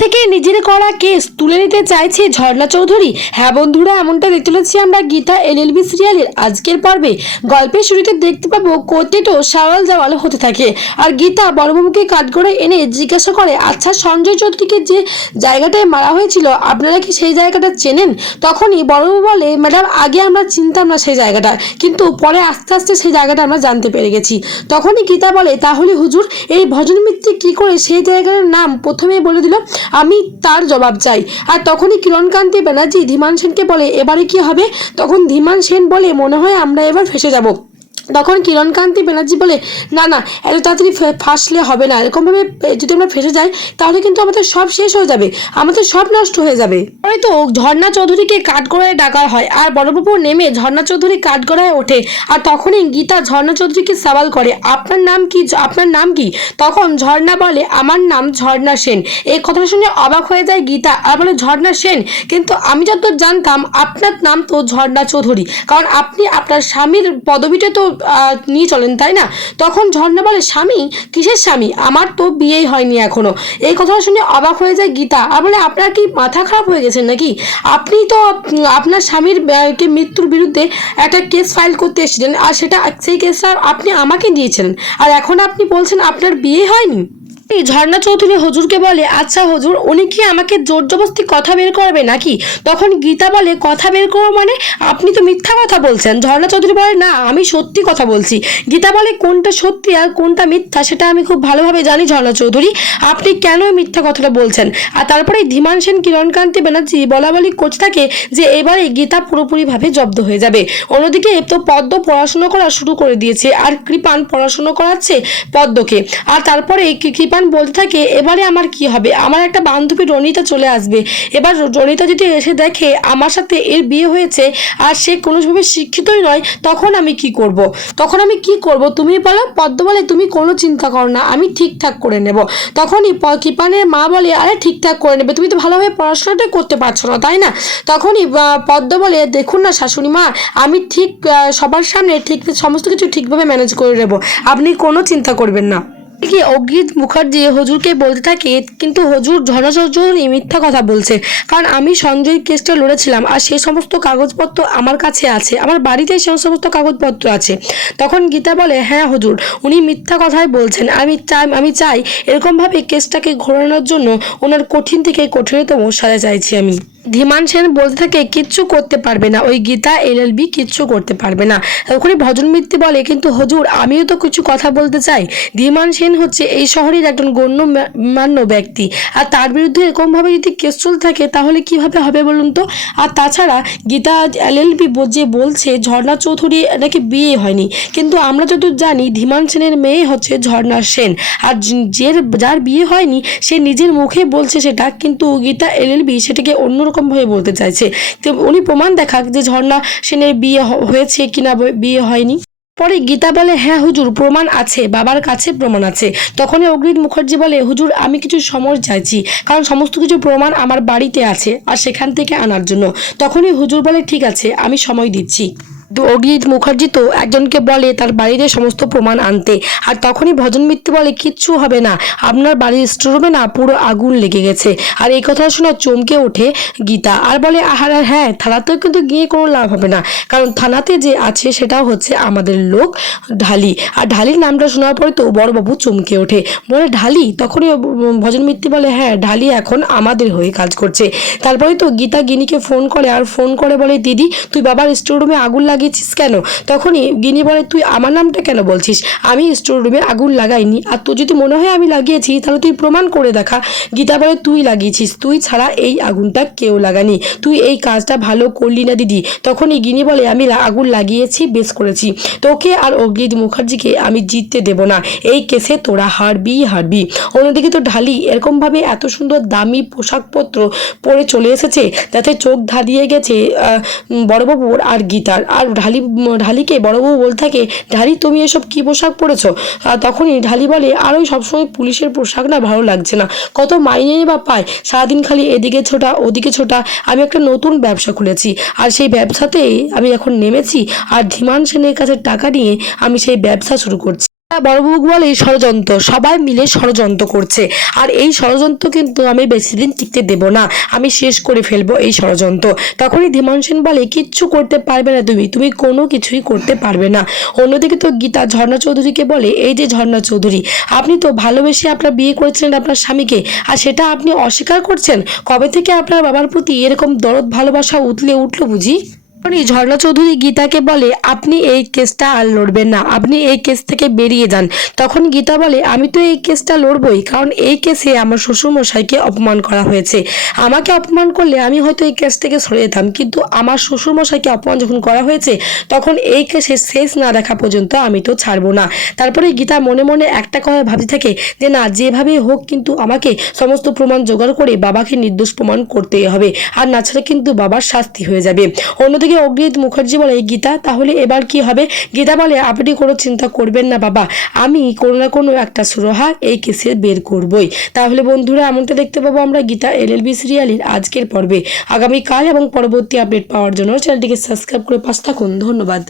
থেকে নিজের করা কেস তুলে নিতে চাইছে ঝর্ণা চৌধুরী। হ্যাঁ বন্ধুরা, এমনটা দেখতে চলেছি আমরা গীতা এলএলবি সিরিয়ালের আজকের পর্বে। গল্পের শুরুতে দেখতে পাবো কতিটো সওয়াল জওয়াল হতে থাকে। আর গীতা বড়বাবুকে কাঠগড়ে এনে জিজ্ঞাসা করে আচ্ছা সঞ্জয় চৌধুরীকে যে জায়গাটায় মারা হয়েছিল, আপনারা কি সেই জায়গাটা চেনেন? তখনই বড়বাবু বলে, ম্যাডাম, আগে আমরা চিনতাম না সেই জায়গাটা, কিন্তু পরে আস্তে আস্তে সেই জায়গাটা আমরা জানতে পেরে গেছি। তখনই গীতা বলে, তাহলে হুজুর, এই ভজন মিত্রে কী করে সেই জায়গাটার নাম প্রথমেই বলে দিল আমি তার জবাব চাই। আর তখনই কিরণকান্তি ব্যানার্জি ধীমান সেনকে বলে, এবারে কি হবে? তখন ধীমান সেন বলে, মনে হয় আমরা এবার ফেসে যাব। তখন কিরণকান্তি ব্যানার্জি বলে, না না, এত তাড়াতাড়ি ফাঁসলে হবে না। এরকমভাবে যদি আমরা ফেসে যাই, তাহলে কিন্তু আমাদের সব শেষ হয়ে যাবে। আমাদের সব নষ্ট হয়ে যাবে। পরে তো ঝর্ণা চৌধুরীকে কাঠগড়ায় ডাকা হয় আর বড়বাবু নেমে ঝর্ণা চৌধুরী কাঠগড়ায় ওঠে। আর তখনই গীতা ঝর্ণা চৌধুরীকে সওয়াল করে, আপনার নাম কি? আপনার নাম কি? তখন ঝর্ণা বলে, আমার নাম ঝর্ণা সেন। এই কথাটা শুনে অবাক হয়ে যায় গীতা আর বলে, ঝর্ণা সেন, কিন্তু আমি যত জানতাম, আপনার নাম তো ঝর্ণা চৌধুরী। কারণ আপনি আপনার স্বামীর পদবিটা তো নিয়ে চলেন, তাই না? তখন ঝর্ণা বলে, স্বামী, কিসের স্বামী? আমার তো বিয়েই হয়নি এখনও। এই কথা শুনে অবাক হয়ে যায় গীতা। আর বলে, আপনার কি মাথা খারাপ হয়ে গেছে নাকি? আপনি তো, আপনার স্বামীর কে মৃত্যুর বিরুদ্ধে একটা কেস ফাইল করতে এসেছিলেন, আর সেটা, সেই কেসটা আপনি আমাকে দিয়েছিলেন। আর এখন আপনি বলছেন আপনার বিয়ে হয়নি? ঝর্ণা চৌধুরী হজুরকে বলে আচ্ছা হজুর, উনি কি আমাকে জোর জবরদস্তি কথা বের করবে নাকি? তখন গীতা বলে, কথা বের করো মানে আপনি তো মিথ্যা কথা বলছেন। ঝর্ণা চৌধুরী বলে, না, আমি সত্যি কথা বলছি। গীতা বলে, কোনটা সত্যি আর কোনটা মিথ্যা সেটা আমি খুব ভালোভাবে জানি ঝর্ণা চৌধুরী। আপনি কেন মিথ্যা কথাটা বলছেন? আর তারপরে ধীমান সেন কিরণকান্তি ব্যানার্জি বলা বলি করতে থাকে যে, এবারে গীতা পুরোপুরিভাবে জব্দ হয়ে যাবে। অন্যদিকে তো পদ্ম পড়াশুনো করা শুরু করে দিয়েছে। আর কৃপান পড়াশুনো করাচ্ছে পদ্মকে। আর তারপরে কি- কৃপান বলতে থাকে, এবারে আমার কি হবে? আমার একটা বান্ধবী রনিতা চলে আসবে। এবার রনিতা যদি এসে দেখে আমার সাথে এর বিয়ে হয়েছে আর সে কোনোভাবে শিক্ষিতই নয়, তখন আমি কি করব। তখন আমি কি করব? তুমি বলো, পদ্ম বলে তুমি কোনো চিন্তা করো না, আমি ঠিকঠাক করে নেব। তখনই কৃপানের মা বলে, আরে ঠিকঠাক করে নেবে, তুমি তো ভালোভাবে পড়াশোনাটা করতে পারছ না, তাই না? তখনই পদ্ম বলে, দেখুন না শাশুড়ি মা, আমি ঠিক সবার সামনে ঠিক, সমস্ত কিছু ঠিকভাবে ম্যানেজ করে নেব, আপনি কোনো চিন্তা করবেন না। কি অগ্রিত মুখার্জি, হজুরকে বলতে থাকে, কিন্তু হজুর ঝড়াঝড়ি মিথ্যা কথা বলছে। কারণ আমি সঞ্জয় কেসটা লড়েছিলাম আর সেই সমস্ত কাগজপত্র আমার কাছে আছে। আমার বাড়িতে সেই সমস্ত কাগজপত্র আছে। তখন গীতা বলে হ্যাঁ হজুর, উনি মিথ্যা কথাই বলছেন। আমি চাই আমি চাই এরকমভাবে কেসটাকে ঘোরানোর জন্য ওনার কঠিন থেকে কঠিনতম সাজা চাইছি আমি। ধীমান সেন বলতে থাকে, কিচ্ছু করতে পারবে না। ওই গীতা এলএলবি কিচ্ছু করতে পারবে না। ওখানে ভজন মিত্তি বলে, কিন্তু হজুর, আমিও তো কিছু কথা বলতে চাই। ধীমান সেন হচ্ছে এই শহরের একজন গণ্যমান্য ব্যক্তি। আর তার বিরুদ্ধে এরকমভাবে যদি কেস চলতে থাকে, তাহলে কীভাবে হবে বলুন তো? আর তাছাড়া গীতা এলএলবি যে বলছে, ঝর্ণা চৌধুরী নাকি বিয়ে হয়নি? কিন্তু আমরা যতদূর জানি, ধীমান সেনের মেয়ে হচ্ছে ঝর্ণা সেন। আর যে- যার বিয়ে হয়নি, সে নিজের মুখে বলছে সেটা, কিন্তু গীতা এলএলবি সেটাকে অন্যরকমভাবে বলতে চাইছে। তো উনি প্রমাণ দেখাক যে ঝর্ণা সেনের বিয়ে হয়েছে কিনা বিয়ে হয়নি। পরে গীতা বলে হ্যাঁ হুজুর, প্রমাণ আছে, বাবার কাছে প্রমাণ আছে। তখনই অগ্রিত মুখার্জি বলে, হুজুর, আমি কিছু সময় চাইছি, কারণ সমস্ত কিছু প্রমাণ আমার বাড়িতে আছে, আর সেখান থেকে আনার জন্য। তখনই হুজুর বলে, ঠিক আছে, আমি সময় দিচ্ছি। অগ্রিত মুখার্জি তো একজনকে বলে তার বাড়িতে সমস্ত প্রমাণ আনতে। আর তখনই ভজন মিত্র বলে, কিচ্ছু হবে না, আপনার বাড়ির স্টোরুমে না পুরো আগুন লেগে গেছে। আর এই কথা শুনে চমকে ওঠে গীতা। আর বলে, আহার, আর হ্যাঁ থানাতেও কিন্তু গিয়ে কোনো লাভ হবে না। কারণ থানাতে যে আছে সেটাও হচ্ছে আমাদের লোক ঢালি। আর ঢালির নামটা শোনার পরে তো বড়বাবু চমকে ওঠে। বলে, ঢালি? তখনই ভজন মিত্তি বলে হ্যাঁ ঢালি এখন আমাদের হয়ে কাজ করছে। তারপরে তো গীতা গিনিকে ফোন করে। আর ফোন করে বলে, দিদি, তুই বাবার স্টোররুমে আগুন লাগিয়েছিস কেন? তখনই গিনি বলে, তুই আমার নামটা কেন বলছিস? আমি স্টোর রুমে আগুন লাগাইনি। আর তোর যদি মনে হয় আমি লাগিয়েছি, তাহলে তুই প্রমাণ করে দেখা। গীতা বলে, তুই লাগিয়েছিস। তুই ছাড়া এই আগুনটা কেউ লাগানি তুই এই কাজটা ভালো করলি না, দিদি। তখনই গিনি বলে, আমি আগুন লাগিয়েছি, বেশ করেছি। তোকে আর অগ্রিত মুখার্জিকে আমি জিততে দেব না। এই কেসে তোরা হারবি হারবি। অন্যদিকে তো ঢালি এরকমভাবে এত সুন্দর দামি পোশাকপত্র পরে চলে এসেছে, যাতে চোখ ধাঁধিয়ে গেছে বড়বাবুর আর গীতার। আর ঢালি ঢালিকে বড়বাবু বলতে থাকে, ঢালি, তুমি এসব কী পোশাক পরেছো? তখনই ঢালি বলে আর ওই সবসময় পুলিশের পোশাক না ভালো লাগছে না। কত মাইনে বা পায়। সারাদিন খালি এদিকে ছোটা, ওদিকে ছোটা। আমি একটা নতুন ব্যবসা খুলেছি। আর সেই ব্যবসাতেই আমি এখন নেমেছি। আর ধীমান সেনের কাছে টাকা নিয়ে আমি সেই ব্যবসা শুরু করছি। বড়বুক বলে ষড়যন্ত্র, সবাই মিলে ষড়যন্ত্র করছে। আর এই ষড়যন্ত্র কিন্তু আমি বেশি দিন টিকতে দেব না। আমি শেষ করে ফেলব এই ষড়যন্ত্র। তখনই ধীমান সেন বলে, কিচ্ছু করতে পারবে না তুমি। তুমি কোনো কিছুই করতে পারবে না। অন্যদিকে তো গীতা ঝর্ণা চৌধুরীকে বলে, এই যে ঝর্ণা চৌধুরী, আপনি তো ভালোবেসে আপনার বিয়ে করেছিলেন আপনার স্বামীকে, আর সেটা আপনি অস্বীকার করছেন? কবে থেকে আপনার বাবার প্রতি এরকম দরদ, ভালোবাসা উতলে উঠল বুঝি? তখনই ঝর্ণা চৌধুরী গীতাকে বলে, আপনি এই কেসটা আর লড়বেন না। আপনি এই কেস থেকে বেরিয়ে যান। তখন গীতা বলে, আমি তো এই কেসটা লড়বই, কারণ এই কেসে আমার শ্বশুরমশাইকে অপমান করা হয়েছে। আমাকে অপমান করলে আমি হয়তো এই কেস থেকে সরে যেতাম, কিন্তু আমার শ্বশুরমশাইকে অপমান যখন করা হয়েছে, তখন এই কেসের শেষ না দেখা পর্যন্ত আমি তো ছাড়বো না। তারপরে গীতা মনে মনে একটা কথা ভাবতে থাকে যে, না, যেভাবে হোক কিন্তু আমাকে সমস্ত প্রমাণ জোগাড় করে বাবাকে নির্দোষ প্রমাণ করতেই হবে। আর না ছাড়া কিন্তু বাবার শাস্তি হয়ে যাবে। অন্যদিকে অগ্নিত মুখার্জি বলে গীতা, তাহলে এবার কি হবে? গীতা বলে, আপনি কোনো চিন্তা করবেন না বাবা, আমি কোনো না কোনো একটা সুরহা এই কেসে বের করবই। তাহলে বন্ধুরা, এমনটা দেখতে পাবো আমরা গীতা এল এল এলএলবি সিরিয়ালের আজকের পর্বে। আগামীকাল এবং পরবর্তী আপডেট পাওয়ার জন্য চ্যানেলটিকে সাবস্ক্রাইব করে পাশ থাকুন। ধন্যবাদ।